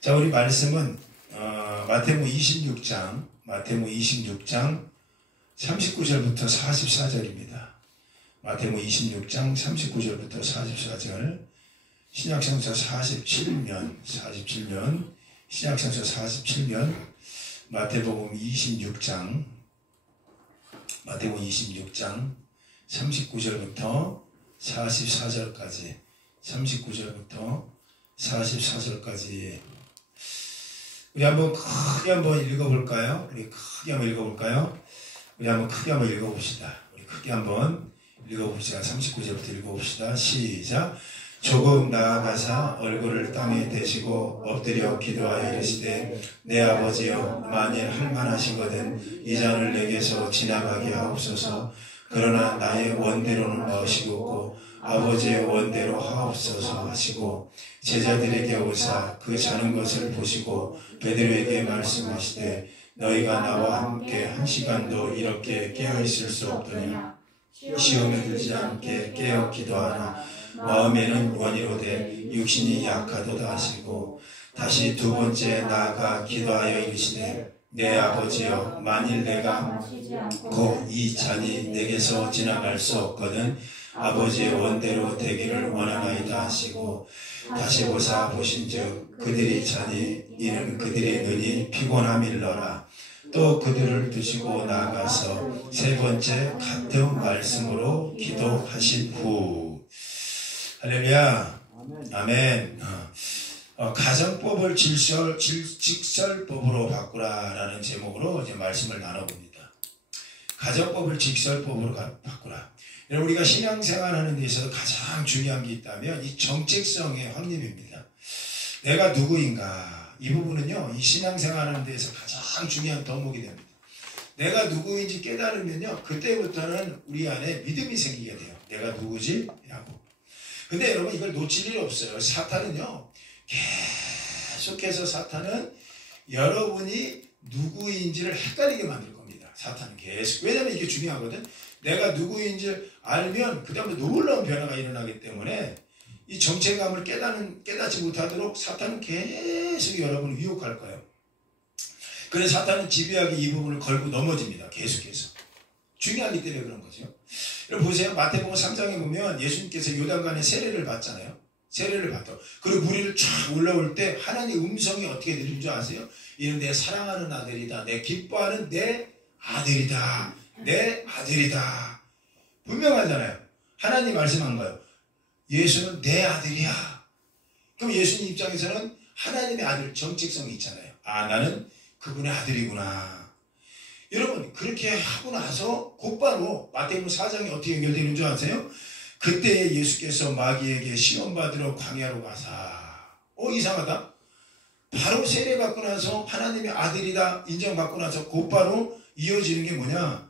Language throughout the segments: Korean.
자, 우리 말씀은 마태복음 26장 39절부터 44절입니다. 마태복음 26장 39절부터 44절, 신약성서 47면, 신약성서 47면, 마태복음 26장 39절부터 44절까지 우리 한번 크게 한번 읽어볼까요? 우리 한번 크게 한번 읽어봅시다. 39절부터 읽어봅시다. 시작. 조금 나아가사 얼굴을 땅에 대시고 엎드려 기도하여 이르시되 내 아버지여, 만일 할만하시거든 이 잔을 내게서 지나가게 하옵소서. 그러나 나의 원대로는 마으시고 아버지의 원대로 하옵소서 하시고, 제자들에게 오사 그 자는 것을 보시고 베드로에게 말씀하시되 너희가 나와 함께 1시간도 이렇게 깨어있을 수 없더니 시험에 들지 않게 깨어 기도하나 마음에는 원이로되 육신이 약하도다 하시고, 다시 두 번째 나아가 기도하여 이르시되 내 아버지여, 만일 내가 곧 이 잔이 내게서 지나갈 수 없거든 아버지의 원대로 되기를 원하나이다 하시고, 다시 보사 보신즉 그들이 자니 이는 그들의 눈이 피곤함일러라. 또 그들을 두시고 나아가서 세 번째 같은 말씀으로 기도하신 후. 할렐루야. 아멘. 가정법을 직설법으로 바꾸라라는 제목으로 이제 말씀을 나눠봅니다. 가정법을 직설법으로 바꾸라. 우리가 신앙생활하는 데 있어서 가장 중요한 게 있다면 이 정체성의 확립입니다. 내가 누구인가, 이 부분은요, 이 신앙생활하는 데서 가장 중요한 덕목이 됩니다. 내가 누구인지 깨달으면요, 그때부터는 우리 안에 믿음이 생기게 돼요. 내가 누구지? 라고. 근데 여러분, 이걸 놓칠 일 없어요. 사탄은요, 계속해서 사탄은 여러분이 누구인지를 헷갈리게 만들 겁니다. 사탄은 계속. 왜냐면 이게 중요하거든. 내가 누구인지 알면 그 다음에 놀라운 변화가 일어나기 때문에 이 정체감을 깨닫지 못하도록 사탄은 계속 여러분을 유혹할 거예요. 그래서 사탄은 집요하게 이 부분을 걸고 넘어집니다. 계속해서. 중요하기 때문에 그런 거죠. 여러분 보세요. 마태복음 3장에 보면 예수님께서 요단강에 세례를 받잖아요. 세례를 받죠. 그리고 무리를 쫙 올라올 때 하나님의 음성이 어떻게 들리는 줄 아세요? 이는 내 사랑하는 아들이다. 내 기뻐하는 내 아들이다. 내 아들이다. 분명하잖아요. 하나님 말씀한 거예요. 예수는 내 아들이야. 그럼 예수님 입장에서는 하나님의 아들 정체성이 있잖아요. 아, 나는 그분의 아들이구나. 여러분, 그렇게 하고 나서 곧바로 마태복음 4장이 어떻게 연결되는 줄 아세요? 그때 예수께서 마귀에게 시험받으러 광야로 가사. 이상하다. 바로 세례받고 나서 하나님의 아들이다 인정받고 나서 곧바로 이어지는 게 뭐냐?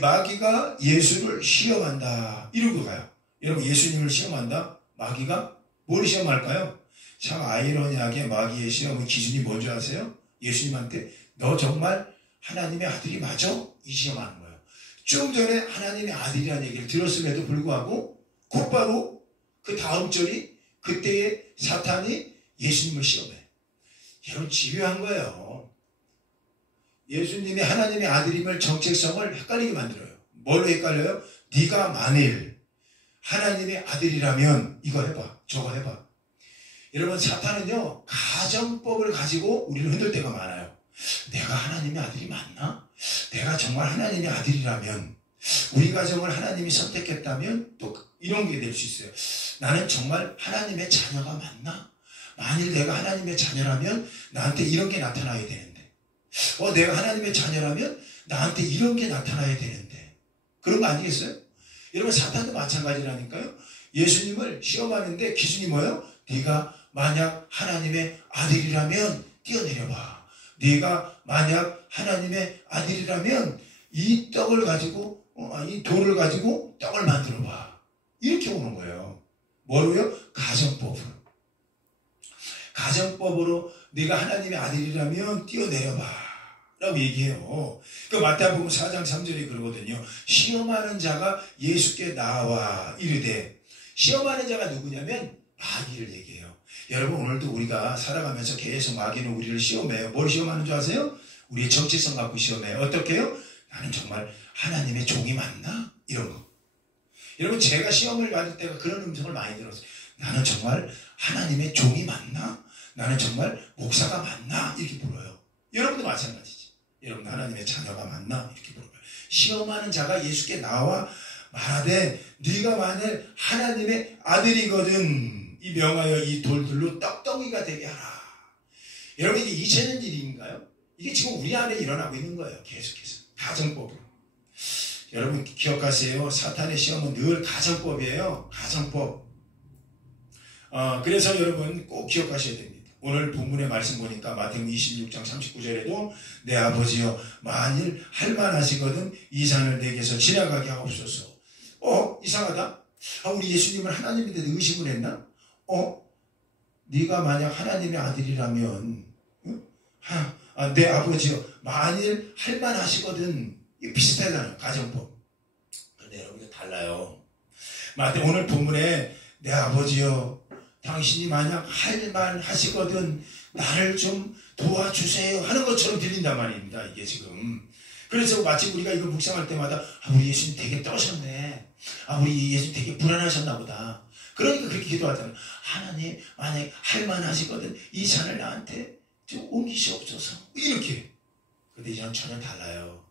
마귀가 예수를 시험한다. 이러고 가요. 여러분, 예수님을 시험한다? 마귀가 뭘 시험할까요? 참 아이러니하게 마귀의 시험의 기준이 뭔지 아세요? 예수님한테 너 정말 하나님의 아들이 맞아? 이 시험하는 거예요. 좀 전에 하나님의 아들이라는 얘기를 들었음에도 불구하고 곧바로 그 다음 절이 그때의 사탄이 예수님을 시험해. 여러분, 집요한 거예요. 예수님이 하나님의 아들임을 정체성을 헷갈리게 만들어요. 뭘로 헷갈려요? 네가 만일 하나님의 아들이라면 이거 해봐, 저거 해봐. 여러분, 사탄은요, 가정법을 가지고 우리를 흔들 때가 많아요. 내가 하나님의 아들이 맞나? 내가 정말 하나님의 아들이라면, 우리 가정을 하나님이 선택했다면 또 이런 게 될 수 있어요. 나는 정말 하나님의 자녀가 맞나? 만일 내가 하나님의 자녀라면 나한테 이런 게 나타나야 되는데, 내가 하나님의 자녀라면 나한테 이런 게 나타나야 되는데, 그런 거 아니겠어요? 여러분, 사탄도 마찬가지라니까요. 예수님을 시험하는데 기준이 뭐예요? 네가 만약 하나님의 아들이라면 뛰어내려봐. 네가 만약 하나님의 아들이라면 이 떡을 가지고, 이 돌을 가지고 떡을 만들어봐. 이렇게 오는 거예요. 뭐로요? 가정법으로. 가정법으로 네가 하나님의 아들이라면 뛰어내려봐 라고 얘기해요. 그 마태복음 4장 3절이 그러거든요. 시험하는 자가 예수께 나와 이르되, 시험하는 자가 누구냐면 마귀를 얘기해요. 여러분 오늘도 우리가 살아가면서 계속 마귀는 우리를 시험해요. 뭘 시험하는 줄 아세요? 우리의 정체성 갖고 시험해요. 어떻게 해요? 나는 정말 하나님의 종이 맞나? 이런 거. 여러분 제가 시험을 받을 때가 그런 음성을 많이 들었어요. 나는 정말 하나님의 종이 맞나? 나는 정말 목사가 맞나? 이렇게 물어요. 여러분도 마찬가지지. 여러분 하나님의 자녀가 맞나? 이렇게 물어요. 시험하는 자가 예수께 나와 말하되 네가 만일 하나님의 아들이거든 이 명하여 이 돌들로 떡덩이가 되게 하라. 여러분 이게 2000년 일인가요? 이게 지금 우리 안에 일어나고 있는 거예요. 계속해서 가정법으로. 여러분 기억하세요. 사탄의 시험은 늘 가정법이에요. 가정법. 그래서 여러분 꼭 기억하셔야 됩니다. 오늘 본문의 말씀 보니까 마태복음 26장 39절에도 내 아버지여 만일 할만하시거든 이 산을 내게서 지나가게 하옵소서. 이상하다. 우리 예수님은 하나님인데 의심을 했나? 네가 만약 하나님의 아들이라면 내 아버지여 만일 할만하시거든. 이게 비슷하잖아요. 가정법. 그런데 여러분 이거 달라요. 오늘 본문에 내 아버지여 당신이 만약 할만하시거든 나를 좀 도와주세요 하는 것처럼 들린단 말입니다. 이게 지금. 그래서 마치 우리가 이거 묵상할 때마다 우리 예수님 되게 떠셨네. 우리 예수님 되게 불안하셨나 보다. 그러니까 그렇게 기도하잖아요. 하나님 만약 할만하시거든 이 산을 나한테 좀 옮기시옵소서. 이렇게. 근데 이제는 전혀 달라요.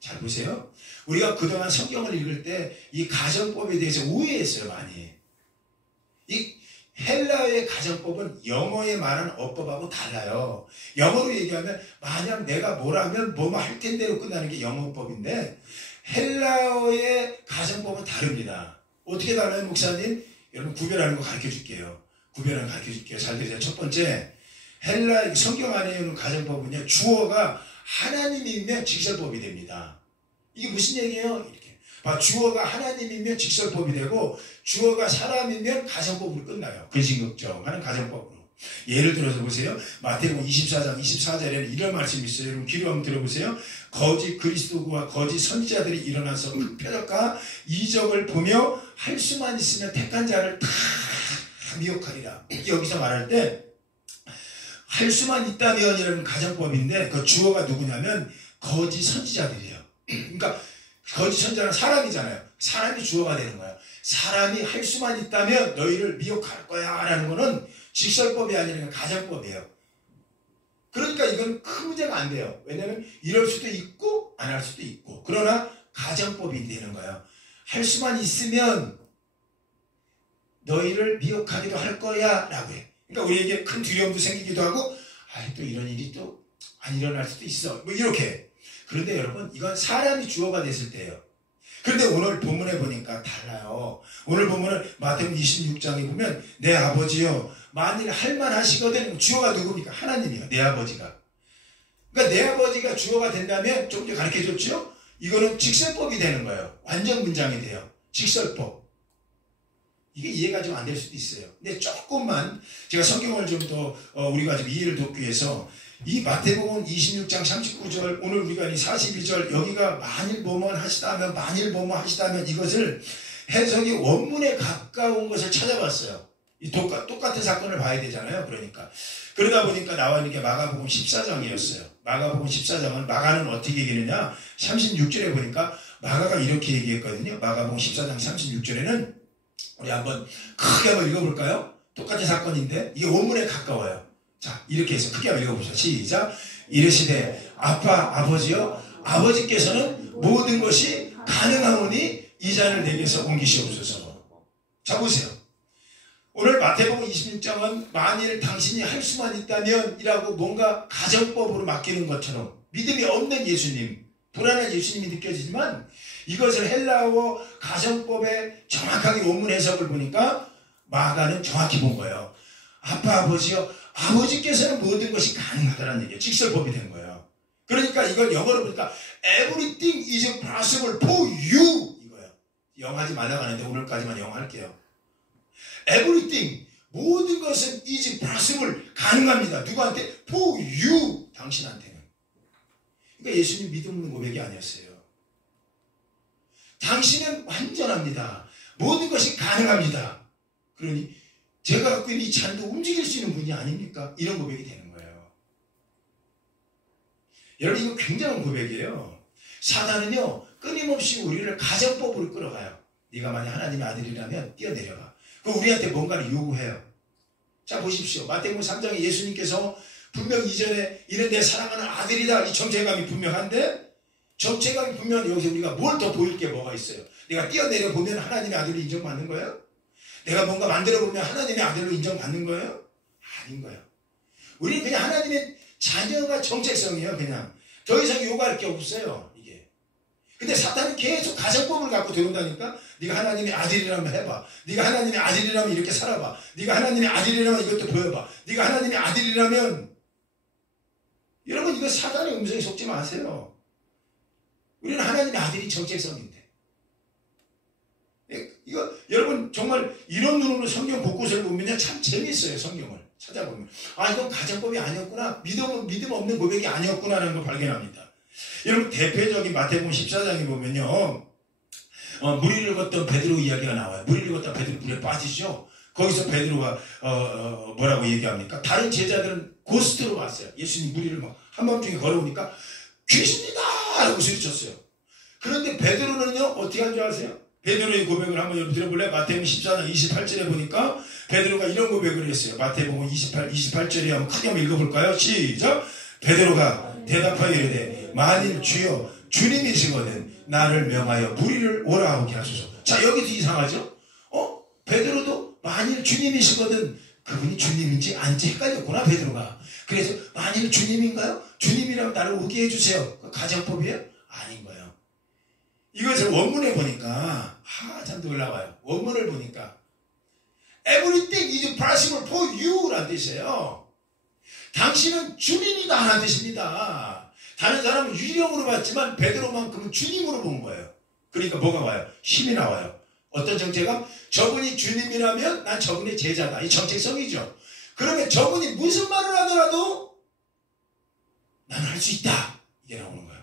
잘 보세요. 우리가 그동안 성경을 읽을 때 이 가정법에 대해서 오해했어요. 많이. 이 헬라어의 가정법은 영어에 말하는 어법하고 달라요. 영어로 얘기하면 만약 내가 뭐라면 뭐뭐 할 텐데로 끝나는 게 영어법인데 헬라어의 가정법은 다릅니다. 어떻게 달라요, 목사님? 여러분 구별하는 거 가르쳐 줄게요. 구별하는 거 가르쳐 줄게요. 잘 들으세요. 첫 번째, 헬라 성경 안에 있는 가정법은요. 주어가 하나님이면 직설법이 됩니다. 이게 무슨 얘기예요? 이렇게. 주어가 하나님이면 직설법이 되고 주어가 사람이면 가정법으로 끝나요. 근신걱정하는 가정법으로. 예를 들어서 보세요. 마태복음 24장 24절에는 이런 말씀이 있어요. 여러분 귀로 한번 들어보세요. 거짓 그리스도와 거짓 선지자들이 일어나서 표적과 이적을 보며 할 수만 있으면 택한 자를 다 미혹하리라. 여기서 말할 때 할 수만 있다면 이라는 가정법인데 그 주어가 누구냐면 거짓 선지자들이에요. 그러니까 거짓 선지자는 사람이잖아요. 사람이 주어가 되는 거예요. 사람이 할 수만 있다면 너희를 미혹할 거야 라는 거는 직설법이 아니라 가정법이에요. 그러니까 이건 큰 문제가 안 돼요. 왜냐하면 이럴 수도 있고 안 할 수도 있고. 그러나 가정법이 되는 거예요. 할 수만 있으면 너희를 미혹하기도 할 거야 라고 해요. 그러니까 우리에게 큰 두려움도 생기기도 하고 또 이런 일이 또 안 일어날 수도 있어. 뭐 이렇게. 그런데 여러분 이건 사람이 주어가 됐을 때예요. 그런데 오늘 본문에 보니까 달라요. 오늘 본문은 마태복음 26장에 보면 내 아버지요 만일 할만하시거든. 주어가 누굽니까? 하나님이요. 내 아버지가. 그러니까 내 아버지가 주어가 된다면 좀 전에 가르쳐줬죠? 이거는 직설법이 되는 거예요. 완전 문장이 돼요. 직설법. 이게 이해가 좀 안 될 수도 있어요. 근데 조금만 제가 성경을 좀 더 우리가 좀 이해를 돕기 위해서 이 마태복음 26장 39절 오늘 우리가 이 42절 여기가 만일 뭐뭐 하시다면 만일 뭐뭐 하시다면 이것을 해석이 원문에 가까운 것을 찾아봤어요. 이 똑같은 사건을 봐야 되잖아요. 그러다 보니까 나와 있는 게 마가복음 14장이었어요. 마가복음 14장은 마가는 어떻게 얘기하느냐 36절에 보니까 마가가 이렇게 얘기했거든요. 마가복음 14장 36절에는 우리 한번 크게 한번 읽어볼까요? 똑같은 사건인데 이게 원문에 가까워요. 자, 이렇게 해서 크게 한번 읽어보시죠. 시작. 이르시되 아버지여 아버지께서는 모든 것이 가능하오니 이 잔을 내게서 옮기시옵소서. 자 보세요. 오늘 마태복음 26장은 만일 당신이 할 수만 있다면 이라고 뭔가 가정법으로 맡기는 것처럼 믿음이 없는 예수님, 불안한 예수님이 느껴지지만 이것을 헬라어 가정법의 정확하게 원문 해석을 보니까 마가는 정확히 본 거예요. 아버지여 아버지께서는 모든 것이 가능하다는 얘기예요. 직설법이 된 거예요. 그러니까 이걸 영어로 보니까 everything is possible for you 이거예요. 영어 하지 말라고 하는데 오늘까지만 영어 할게요. everything 모든 것은 is possible 가능합니다. 누구한테? for you 당신한테는. 그러니까 예수님 믿음 없는 고백이 아니었어요. 당신은 완전합니다. 모든 것이 가능합니다. 그러니 제가 갖고 있는 이 잔도 움직일 수 있는 분이 아닙니까? 이런 고백이 되는 거예요. 여러분, 이거 굉장한 고백이에요. 사단은요, 끊임없이 우리를 가정법으로 끌어가요. 네가 만약 하나님의 아들이라면 뛰어내려가. 그럼 우리한테 뭔가를 요구해요. 자, 보십시오. 마태복음 3장에 예수님께서 분명 이전에 이는 내 사랑하는 아들이다, 이 정체감이 분명한데, 정체감이 분명한데 여기서 우리가 뭘 더 보일 게 뭐가 있어요? 내가 뛰어내려 보면 하나님의 아들로 인정받는 거예요? 내가 뭔가 만들어 보면 하나님의 아들로 인정받는 거예요? 아닌 거예요. 우리는 그냥 하나님의 자녀가 정체성이에요. 그냥 더 이상 요구할 게 없어요. 이게. 근데 사탄은 계속 가정법을 갖고 들어온다니까. 네가 하나님의 아들이라면 해봐. 네가 하나님의 아들이라면 이렇게 살아봐. 네가 하나님의 아들이라면 이것도 보여봐. 네가 하나님의 아들이라면. 여러분, 이거 사탄의 음성에 속지 마세요. 우리는 하나님의 아들이 정체성인데. 이거 여러분 정말 이런 눈으로 성경 곳곳을 보면 참 재미있어요. 성경을 찾아보면 이건 가정법이 아니었구나, 믿음 없는 고백이 아니었구나라는 걸 발견합니다. 여러분, 대표적인 마태복음 14장에 보면요, 무리를 걷던 베드로 이야기가 나와요. 무리를 걷던 베드로 물에 빠지죠. 거기서 베드로가 뭐라고 얘기합니까? 다른 제자들은 고스트로 왔어요. 예수님 무리를 막 한밤중에 걸어오니까 귀신이다 라고 소리쳤어요. 그런데 베드로는요, 어떻게 한 줄 아세요? 베드로의 고백을 한번 여러분 들어볼래요? 마태복음 14장 28절에 보니까 베드로가 이런 고백을 했어요. 마태복음 28절에 한번 크게 한번 읽어볼까요? 시작! 베드로가 대답하여 이르되 만일 주여 주님이시거든 나를 명하여 무리를 오라 하게 하소서. 자, 여기도 이상하죠? 베드로도 만일 주님이시거든, 그분이 주님인지 아닌지 헷갈렸구나, 베드로가. 그래서 만일 주님인가요? 주님이라면 나를 오게 해주세요. 그 가정법이에요? 아닌 거예요. 이것을 원문에 보니까 참 놀라워요. 원문을 보니까 Everything is possible for you 라는 뜻이에요. 당신은 주님이다 하는 뜻입니다. 다른 사람은 유령으로 봤지만 베드로만큼은 주님으로 본 거예요. 그러니까 뭐가 와요? 힘이 나와요. 어떤 정체감? 저분이 주님이라면 난 저분의 제자다. 이 정체성이죠. 그러면 저분이 무슨 말을 하더라도 나는 할 수 있다. 이게 나오는 거예요.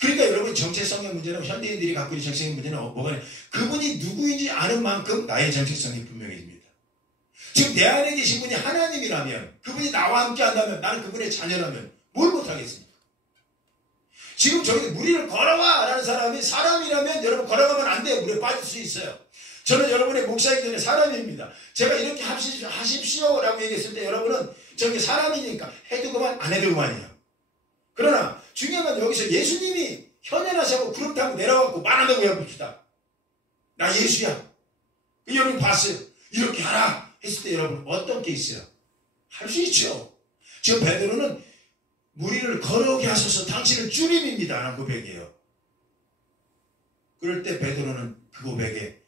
그러니까 여러분, 정체성의 문제는, 현대인들이 갖고 있는 정체성의 문제는 뭐가 있냐, 그분이 누구인지 아는 만큼 나의 정체성이 분명해집니다. 지금 내 안에 계신 분이 하나님이라면, 그분이 나와 함께 한다면, 나는 그분의 자녀라면 뭘 못하겠습니까? 지금 저기 무리를 걸어와 라는 사람이 사람이라면 여러분 걸어가면 안 돼요. 물에 빠질 수 있어요. 저는 여러분의 목사이기 전에 사람입니다. 제가 이렇게 하십시오 라고 얘기했을 때 여러분은 저게 사람이니까 해도 그만 안 해도 그만이에요. 그러나 중요한 건 여기서 예수님이 현현하시고 구름 타고 내려가고 말한다고 해봅시다. 나 예수야. 여러분 봤어요. 이렇게 하라 했을 때 여러분 어떤 게 있어요? 할 수 있죠. 지금 베드로는 무리를 걸어오게 하소서 당신은 주님입니다 라는 고백이에요. 그럴 때 베드로는 그 고백에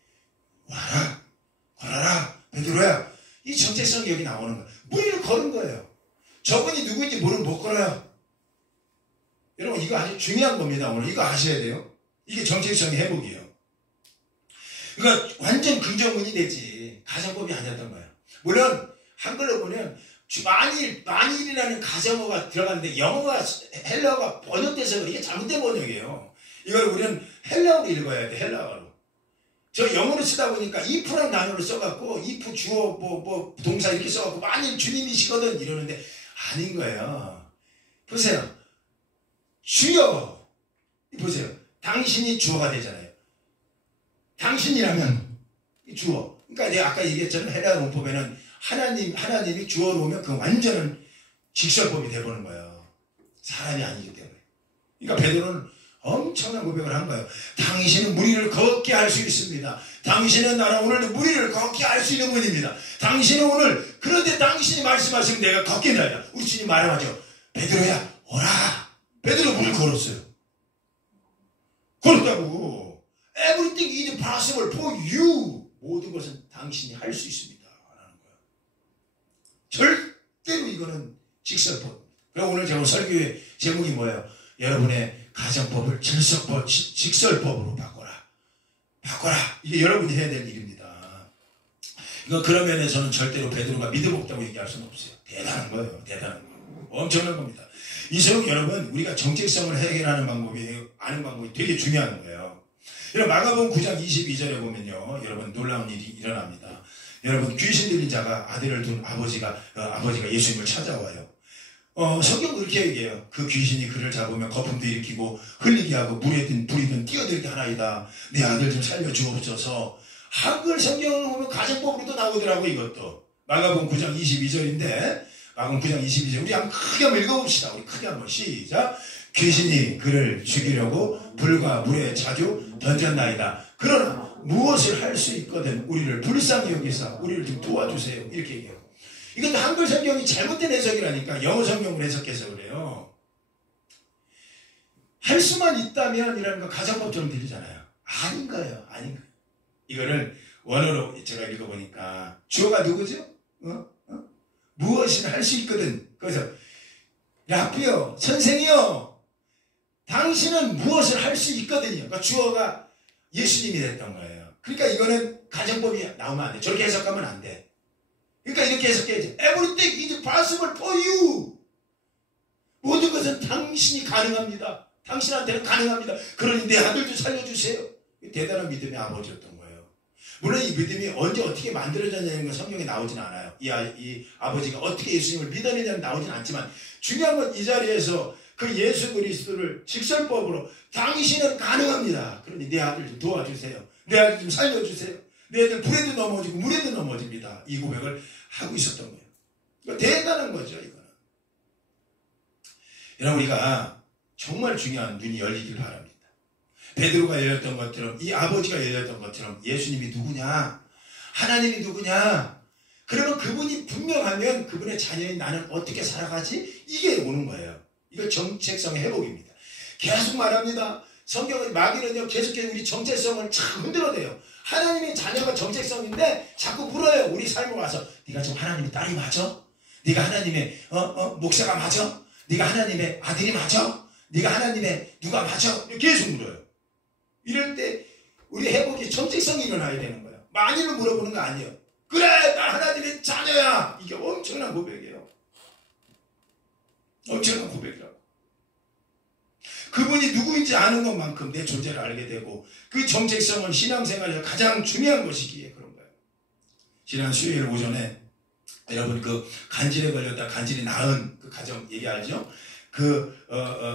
와라, 걸어라, 베드로야. 이 정체성이 여기 나오는 거예요. 무리를 걸은 거예요. 저분이 누구인지 모르면 못 걸어요. 여러분, 이거 아주 중요한 겁니다. 오늘 이거 아셔야 돼요. 이게 정체성의 회복이에요. 그러니까 완전 긍정문이 되지 가정법이 아니었던 거예요. 물론 한글로 보면 만일이라는 가정어가 들어갔는데 영어가 헬라어가 번역돼서 그래. 이게 잘못된 번역이에요. 이걸 우리는 헬라어로 읽어야 돼. 헬라어로. 저 영어로 쓰다 보니까 if라는 단어를 써갖고 if 주어 동사 이렇게 써갖고 만일 주님이시거든 이러는데 아닌 거예요. 보세요. 주여, 보세요. 당신이 주어가 되잖아요. 당신이라면 주어. 그러니까 내가 아까 얘기했잖아요. 헬라어 문법에는 하나님이 주어로 오면 그 완전한 직설법이 돼버는 거예요. 사람이 아니기 때문에. 그러니까 베드로는 엄청난 고백을 한 거예요. 당신은 무리를 걷게 할 수 있습니다. 당신은 나는 오늘 무리를 걷게 할 수 있는 분입니다. 당신은 오늘, 그런데 당신이 말씀하시면 내가 걷게 된다. 우리 주님 말하죠. 베드로야, 오라. 베드로 물을 걸었어요. 걸었다고. Everything is possible for you. 모든 것은 당신이 할 수 있습니다. 라는 거예요. 절대로 이거는 직설법. 그럼 오늘 제가 설교의 제목이 뭐예요? 여러분의 가정법을 직설법으로 바꿔라. 이게 여러분이 해야 될 일입니다. 이거 그런 면에서는 절대로 베드로가 믿음 없다고 얘기할 수는 없어요. 대단한 거예요. 대단한 거. 엄청난 겁니다. 이처럼 여러분, 우리가 정체성을 해결하는 방법이, 아는 방법이 되게 중요한 거예요. 여러분, 마가복음 9장 22절에 보면요, 여러분 놀라운 일이 일어납니다. 여러분, 귀신 들린 자가 아들을 둔 아버지가 예수님을 찾아와요. 성경은 그렇게 얘기해요. 그 귀신이 그를 잡으면 거품도 일으키고 흘리게 하고 물이든 불이든 뛰어들게 하나이다. 내 아들 좀 살려주옵소서. 한글 성경을 보면 가정법으로도 나오더라고. 이것도 마가복음 9장 22절인데 마가복음 9장 22절 우리 한번 크게 한번 읽어봅시다. 우리 크게 한번 시작. 귀신이 그를 죽이려고 불과 물에 자주 던졌나이다. 그러나 무엇을 할 수 있거든 우리를 불쌍히 여기사 우리를 좀 도와주세요. 이렇게 얘기해요. 이것도 한글 성경이 잘못된 해석이라니까 영어 성경으로 해석해서 그래요. 할 수만 있다면 이라는 거 가정법처럼 들리잖아요. 아닌 거예요. 아닌 거예요. 이거를 원어로 제가 읽어보니까 주어가 누구죠? 무엇이나 할 수 있거든. 그래서 라비요 선생이요 당신은 무엇을 할 수 있거든요. 그러니까 주어가 예수님이 됐던 거예요. 그러니까 이거는 가정법이 나오면 안 돼. 저렇게 해석하면 안 돼. 그러니까 이렇게 해석해야지. Everything is possible for you. 모든 것은 당신이 가능합니다. 당신한테는 가능합니다. 그러니 내 아들도 살려주세요. 대단한 믿음의 아버지였던 거예요. 물론 이 믿음이 언제 어떻게 만들어졌냐는 건 성경에 나오진 않아요. 이 아버지가 어떻게 예수님을 믿었느냐는 나오진 않지만 중요한 건 이 자리에서 그 예수 그리스도를 직설법으로 당신은 가능합니다. 그러니 내 아들 좀 도와주세요. 내 아들 좀 살려주세요. 내 아들 불에도 넘어지고 물에도 넘어집니다. 이 고백을 하고 있었던 거예요. 이거 대단한 거죠. 이거는. 여러분 우리가 정말 중요한 눈이 열리길 바랍니다. 베드로가 열렸던 것처럼 이 아버지가 열렸던 것처럼 예수님이 누구냐? 하나님이 누구냐? 그러면 그분이 분명하면 그분의 자녀인 나는 어떻게 살아가지? 이게 오는 거예요. 이거 정체성의 회복입니다. 계속 말합니다. 성경은 마귀는요 계속해서 우리 정체성을 참 흔들어대요. 하나님의 자녀가 정체성인데 자꾸 물어요. 우리 삶에 와서 네가 지금 하나님의 딸이 맞아? 네가 하나님의 목사가 맞아? 네가 하나님의 아들이 맞아? 네가 하나님의 누가 맞아? 계속 물어요. 이럴 때 우리 회복이 정체성이 일어나야 되는 거예요. 만일로 물어보는 거 아니에요. 그래 나 하나님의 자녀야. 이게 엄청난 고백이에요. 엄청난 고백이라고. 그분이 누구인지 아는 것만큼 내 존재를 알게 되고 그 정체성은 신앙생활에서 가장 중요한 것이기에 그런 거예요. 지난 수요일 오전에 여러분 그 간질에 걸렸다 간질이 나은 그 가정 얘기 알죠?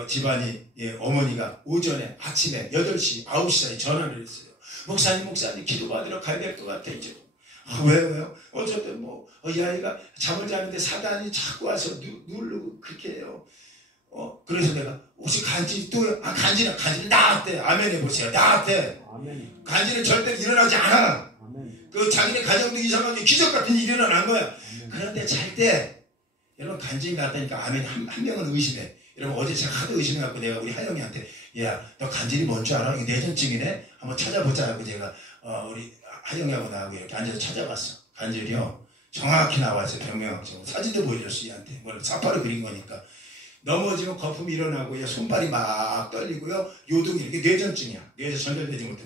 집안이 어머니가 오전에 아침에 8시 9시 사이 전화를 했어요. 목사님 기도받으러 가야 될 것 같아 이제. 왜요? 어쨌든 이 아이가 잠을 자는데 사단이 자꾸 와서 누르고 그렇게 해요. 그래서 내가 혹시 간질이 또요? 간질은 나한테 아멘 해보세요. 나한테 아멘. 간질은 절대 일어나지 않아. 아멘. 그 자기네 가정도 이상하게 기적 같은 일이 일어난 거야. 아멘. 그런데 잘 때 여러분 간질이 났다니까 아멘 한 명은 의심해. 여러분 어제 제가 하도 의심해갖고 내가 우리 하영이한테 야 너 간질이 뭔 줄 알아? 이게 뇌전증이네? 한번 찾아보자 하고 제가 우리 하영이하고 나하고 이렇게 앉아서 찾아봤어. 간질이요 정확히 나왔어요. 병명학적으로 사진도 보여줬어. 얘한테 사파로 그린 거니까 넘어지면 거품이 일어나고요. 손발이 막 떨리고요. 요동이 이렇게 뇌전증이야. 뇌에서 전달되지 못해.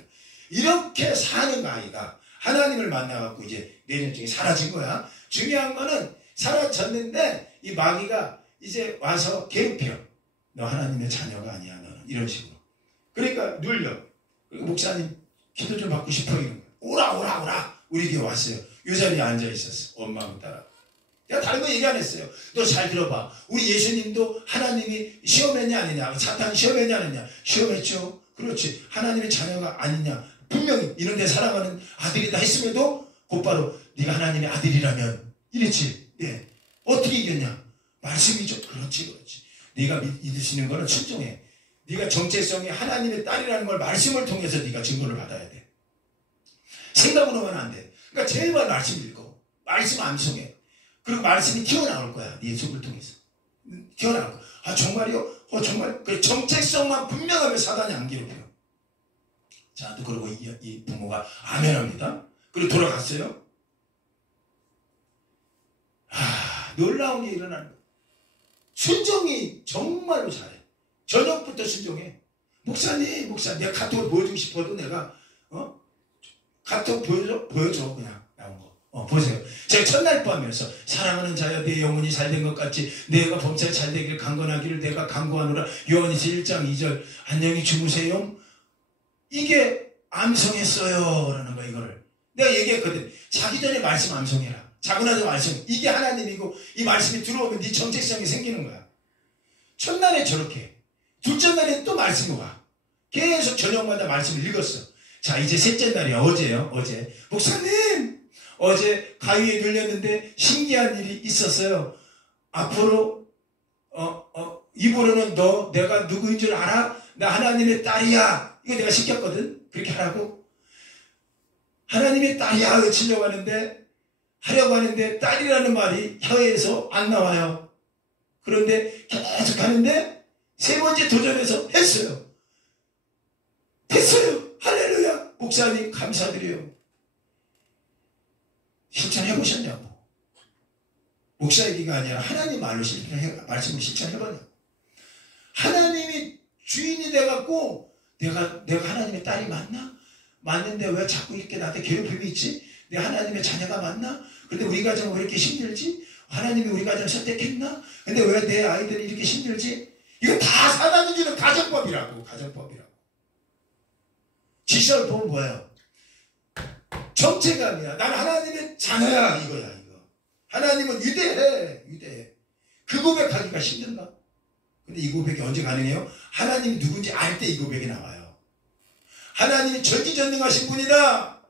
이렇게 사는 아이가 하나님을 만나갖고 이제 뇌전증이 사라진 거야. 중요한 거는 사라졌는데 이 마귀가 이제 와서 괴롭혀. 너 하나님의 자녀가 아니야 너는. 이런 식으로. 그러니까 눌려. 그리고 목사님 기도 좀 받고 싶어 이런 거야. 오라. 우리 교회 왔어요. 이 자리에 앉아 있었어. 엄마하고 따라. 내가 다른 거 얘기 안 했어요. 너 잘 들어봐. 우리 예수님도 하나님이 시험했냐 아니냐. 사탄이 시험했냐 아니냐. 시험했죠. 그렇지. 하나님의 자녀가 아니냐. 분명히 이런 데 살아가는 아들이다 했음에도 곧바로 네가 하나님의 아들이라면 이랬지. 네. 어떻게 이겼냐. 말씀이죠. 그렇지. 네가 믿으시는 거는 순종해. 네가 정체성이 하나님의 딸이라는 걸 말씀을 통해서 네가 증거를 받아야 돼. 생각으로 하면 안 돼. 그러니까 제발 말씀 읽어. 말씀 암송해. 그리고 말씀이 튀어나올 거야. 네 속을 통해서. 튀어나올 거야. 아 정말이요? 정말? 그 정체성만 분명하면 사단이 안 괴롭혀. 자, 또 그러고 이 부모가 아멘합니다. 그리고 돌아갔어요. 놀라운 일이 일어나는 거야. 순종이 정말로 잘해. 저녁부터 순종해. 목사님 내가 카톡을 보여주고 싶어도 내가 카톡 보여줘 그냥 나온 거. 보세요. 제가 첫날 밤에서 사랑하는 자여 내 영혼이 잘된 것 같이 내가 범사에 잘되기를 강건하기를 내가 강구하노라. 요한일서 1장 2절 안녕히 주무세요. 이게 암송했어요 라는 거야. 이거를 내가 얘기했거든. 자기 전에 말씀 암송해라. 자고 나서 말씀. 이게 하나님이고 이 말씀이 들어오면 네 정체성이 생기는 거야. 첫날에 저렇게. 둘째 날에 또 말씀이 와. 계속 저녁마다 말씀을 읽었어. 자, 이제 셋째 날이야. 어제요. 어제. 목사님! 어제 가위에 눌렸는데 신기한 일이 있었어요. 앞으로 입으로는 너 내가 누구인 줄 알아? 나 하나님의 딸이야. 이거 내가 시켰거든. 그렇게 하라고. 하나님의 딸이야 외치려고 하려고 하는데 딸이라는 말이 혀에서 안 나와요. 그런데 계속 하는데 세 번째 도전해서 했어요. 됐어요. 할렐루야. 목사님 감사드려요. 실천해보셨냐고. 목사 얘기가 아니라 하나님 말로 말씀을 실천해보냐고. 하나님이 주인이 돼갖고 내가 하나님의 딸이 맞나? 맞는데 왜 자꾸 이렇게 나한테 괴롭힘이 있지? 내가 하나님의 자녀가 맞나? 근데 우리 가정은 왜 이렇게 힘들지? 하나님이 우리 가정을 선택했나? 근데 왜 내 아이들이 이렇게 힘들지? 이거 다 사단이 주는 가정법이라고. 가정법이라고. 지시설법은 뭐예요? 정체감이야. 난 하나님의 자녀야. 이거야 이거. 하나님은 위대해. 위대해. 그 고백하기가 힘든가? 근데 이 고백이 언제 가능해요? 하나님이 누군지 알 때 이 고백이 나와요. 하나님이 전지전능하신 분이다.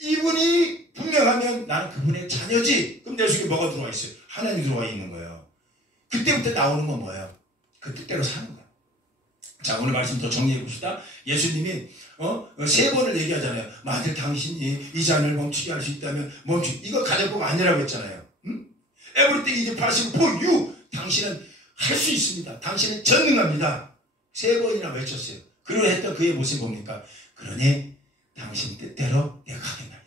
이분이 분명하면 나는 그분의 자녀지. 그럼 내 속에 뭐가 들어와 있어요? 하나님이 들어와 있는 거예요. 그때부터 나오는 건 뭐예요? 그 뜻대로 사는 거예요. 자, 오늘 말씀 더 정리해 봅시다. 예수님이 3번을 얘기하잖아요. 만일 당신이 이 잔을 멈추게 할 수 있다면 이거 가정법 아니라고 했잖아요. Everything is possible for you. 당신은 할 수 있습니다. 당신은 전능합니다. 3번이나 외쳤어요. 그리고 했던 그의 모습이 뭡니까? 그러니 당신 뜻대로 내가 가겠나이다.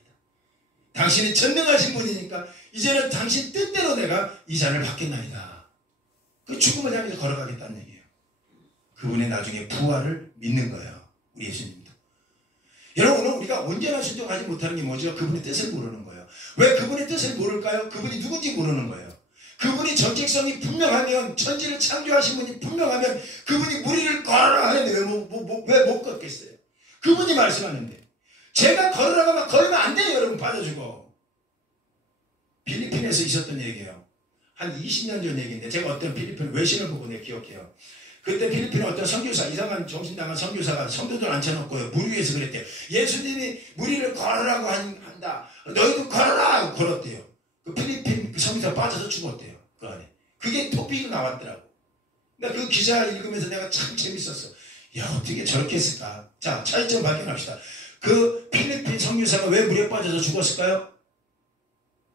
당신이 전능하신 분이니까 이제는 당신 뜻대로 내가 이 잔을 받겠나이다. 그 죽음을 향해서 걸어가겠다는 얘기예요. 그분의 나중에 부활을 믿는 거예요. 우리 예수님도. 여러분, 오늘 우리가 언제나 순종하지 못하는 게 뭐죠? 그분의 뜻을 모르는 거예요. 왜 그분의 뜻을 모를까요? 그분이 누군지 모르는 거예요. 그분이 정체성이 분명하면, 천지를 창조하신 분이 분명하면 그분이 무리를 걸어라 하는데 왜 못 걷겠어요? 그분이 말씀하는데 제가 걸으라고 하면 걸으면 안 돼요. 여러분, 빠져주고. 필리핀에서 있었던 얘기예요. 한 20년 전 얘기인데 제가 어떤 필리핀 외신을 보고 내가 기억해요. 그때 필리핀 어떤 선교사, 이상한 정신당한 선교사가 성도들 앉혀놓고요. 물 위에서 그랬대요. 예수님이 무리를 걸으라고 한다. 너희도 걸어라 하고 걸었대요. 그 필리핀 그 선교사 빠져서 죽었대요. 그 안에. 그게 토픽이 나왔더라고. 나 그 기사 읽으면서 내가 참 재밌었어. 야, 어떻게 저렇게 했을까? 자, 차이점 발견합시다. 그 필리핀 선교사가 왜 물에 빠져서 죽었을까요?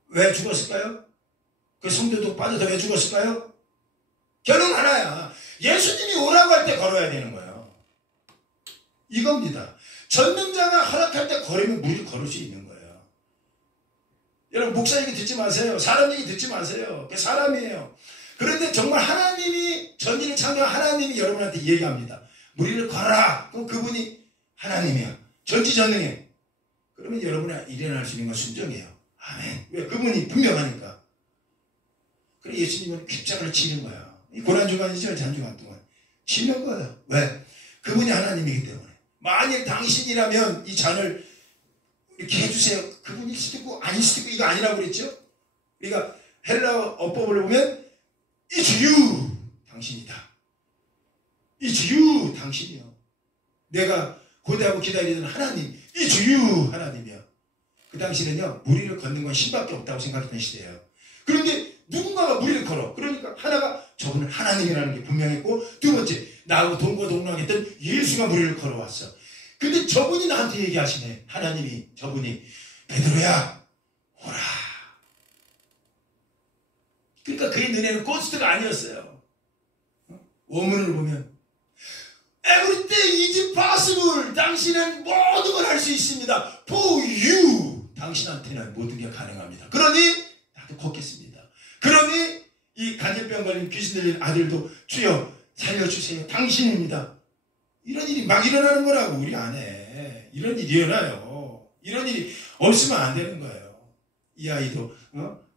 왜 죽었을까요? 그 성도도 빠져서 왜 죽었을까요? 결론 하나야. 예수님이 오라고 할 때 걸어야 되는 거예요. 이겁니다. 전능자가 허락할 때 걸으면 물이 걸을 수 있는 거예요. 여러분, 목사 얘기 듣지 마세요. 사람 얘기 듣지 마세요. 그게 사람이에요. 그런데 정말 하나님이, 전일을 창조한 하나님이 여러분한테 얘기합니다. 무리를 걸어라. 그럼 그분이 하나님이야. 전지전능해. 그러면 여러분이 일어날 수 있는 건 순종이에요. 아멘. 왜? 그분이 분명하니까. 그래, 예수님은 귓장을 치는 거야. 이 고난주간이죠. 잔주간 동안. 치는 거예요. 왜? 그분이 하나님이기 때문에. 만일 당신이라면 이 잔을 이렇게 해주세요. 그분일 수도 있고 아닐 수도 있고 이거 아니라고 그랬죠? 그러니까 헬라어 어법을 보면 It's you. 당신이다. It's you. 당신이요. 내가 고대하고 기다리던 하나님. It's you. 하나님이요. 그 당시는요. 무리를 걷는 건 신밖에 없다고 생각했던 시대예요. 그런데 누군가가 무리를 걸어. 그러니까 하나가 저분은 하나님이라는 게 분명했고, 두 번째 나하고 동거동락했던 예수가 무리를 걸어왔어. 근데 저분이 나한테 얘기하시네. 하나님이 저분이 베드로야 오라. 그러니까 그의 눈에는 고스트가 아니었어요. 원문을 보면 Everything is possible. 당신은 모든 걸 할 수 있습니다. For you. 당신한테는 모든 게 가능합니다. 그러니 나도 걷겠습니다. 그러니 이 간질병 걸린 귀신 들린 아들도 주여 살려주세요. 당신입니다. 이런 일이 막 일어나는 거라고. 우리 안에 이런 일이 일어나요. 이런 일이 없으면 안 되는 거예요. 이 아이도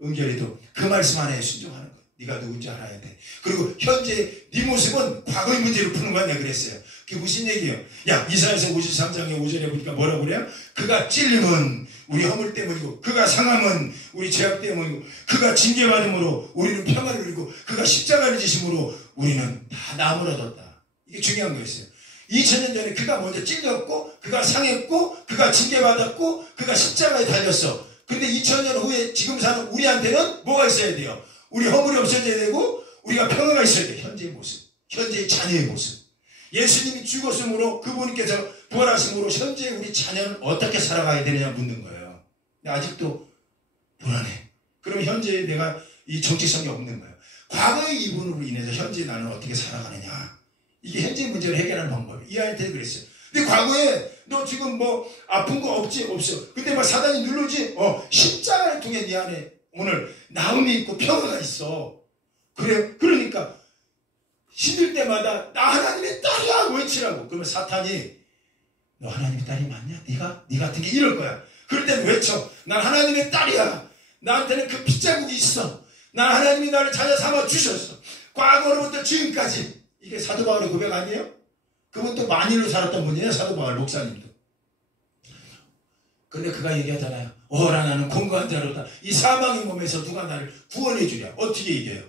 은결이도 그 말씀 안에 순종하는 거예요. 네가 누군지 알아야 돼. 그리고 현재 네 모습은 과거의 문제를 푸는 거야. 내가 그랬어요. 그게 무슨 얘기예요? 야, 이사야서 53장의 5절에 보니까 뭐라고 그래요? 그가 찔림은 우리 허물 때문이고, 그가 상함은 우리 죄악 때문이고, 그가 징계받음으로 우리는 평안을 누리고, 그가 십자가를 지심으로 우리는 다 나무라 뒀다. 이게 중요한 거였어요. 2000년 전에 그가 먼저 찔렸고, 그가 상했고, 그가 징계받았고, 그가 십자가에 달렸어. 근데 2000년 후에 지금 사는 우리한테는 뭐가 있어야 돼요? 우리 허물이 없어져야 되고, 우리가 평화가 있어야 돼요. 현재의 모습, 현재의 자녀의 모습. 예수님이 죽었으므로, 그분께서 부활하심으로 현재 우리 자녀는 어떻게 살아가야 되느냐 묻는 거예요. 근데 아직도 불안해. 그럼 현재 내가 이 정체성이 없는 거예요. 과거의 이분으로 인해서 현재 나는 어떻게 살아가느냐. 이게 현재 문제를 해결하는 방법이에요. 이 아이한테 그랬어요. 근데 과거에 너 지금 뭐 아픈 거 없지? 없어. 근데 막 사단이 누르지? 십자가를 통해 네 안에 오늘 나음이 있고 평화가 있어. 그래. 그러니까 힘들 때마다 나 하나님의 딸이야 외치라고. 그러면 사탄이 너 하나님의 딸이 맞냐? 네 같은 게 이럴 거야. 그럴 땐 외쳐. 난 하나님의 딸이야. 나한테는 그 핏자국이 있어. 난 하나님이 나를 찾아 삼아 주셨어. 과거로부터 지금까지. 이게 사도 바울의 고백 아니에요? 그분도 만일로 살았던 분이에요. 사도 바울 목사님도. 근데 그가 얘기하잖아요. 오라 나는 공고한 자로다. 이 사망의 몸에서 누가 나를 구원해 주랴. 어떻게 이겨요?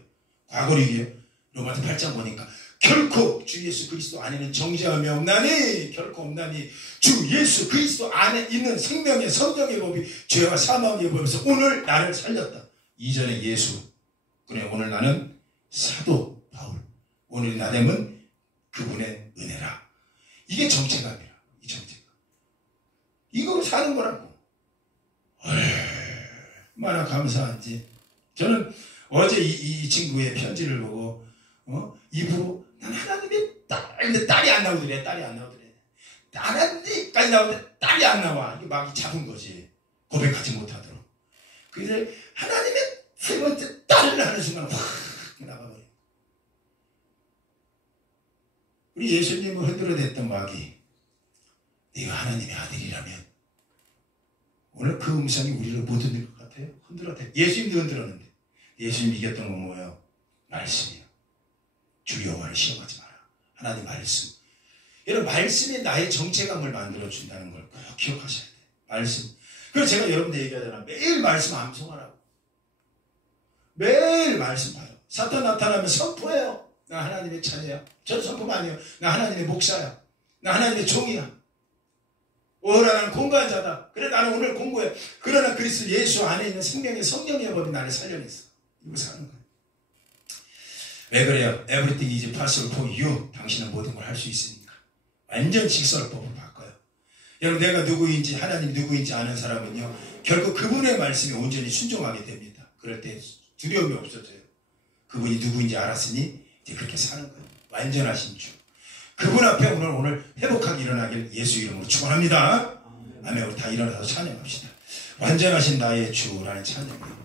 과거로 이겨요? 로마서 8장 보니까 결코 주 예수 그리스도 안에는 정죄함이 없나니, 결코 없나니 주 예수 그리스도 안에 있는 생명의 성령의 법이 죄와 사망의 법에서 오늘 나를 살렸다. 이전에 예수, 그래 오늘 나는 사도 바울, 오늘 나됨은 그분의 은혜라. 이게 정체감이라. 이 정체감. 이거 사는 거라고. 얼마나 감사한지. 저는 어제 이 친구의 편지를 보고 입으로 난 하나님의 딸, 근데 딸이 안 나오더래. 딸이 안 나오더래. 하나님까지 나오는데 딸이 안 나와. 이게 막이 잡은 거지. 고백하지 못하도록. 그래서 하나님의 세 번째 딸을 하는 순간 확 나가버려. 우리 예수님을 흔들어댔던 마귀, 네가 하나님의 아들이라면 오늘 그 음성이 우리를 못 흔들 것 같아요? 흔들었대. 예수님도 흔들었는데 예수님 이겼던 건 뭐예요? 말씀이에요. 주 여호와를 시험하지 마라. 하나님 말씀. 여러분 말씀이 나의 정체감을 만들어준다는 걸 꼭 기억하셔야 돼요. 말씀. 그래서 제가 여러분들 얘기하잖아. 매일 말씀 암송하라고. 매일 말씀 봐요. 사탄 나타나면 선포해요. 나 하나님의 자녀야. 저는 선포가 아니에요. 나 하나님의 목사야. 나 하나님의 종이야. 오라 나는 공고한 자다. 그래 나는 오늘 공고해. 그러나 그리스도 예수 안에 있는 생명의 성령의 법이 나를 살려냈어. 이거 사는 거예요. 왜 그래요? Everything is possible for you. 당신은 모든 걸 할 수 있으니까. 완전 직설법을 바꿔요. 여러분 내가 누구인지 하나님 누구인지 아는 사람은요. 결국 그분의 말씀에 온전히 순종하게 됩니다. 그럴 때 두려움이 없어져요. 그분이 누구인지 알았으니 이제 그렇게 사는 거예요. 완전하신 주. 그분 앞에 오늘 회복하게 일어나길 예수 이름으로 축원합니다. 아멘. 우리 다 일어나서 찬양합시다. 완전하신 나의 주라는 찬양이에요.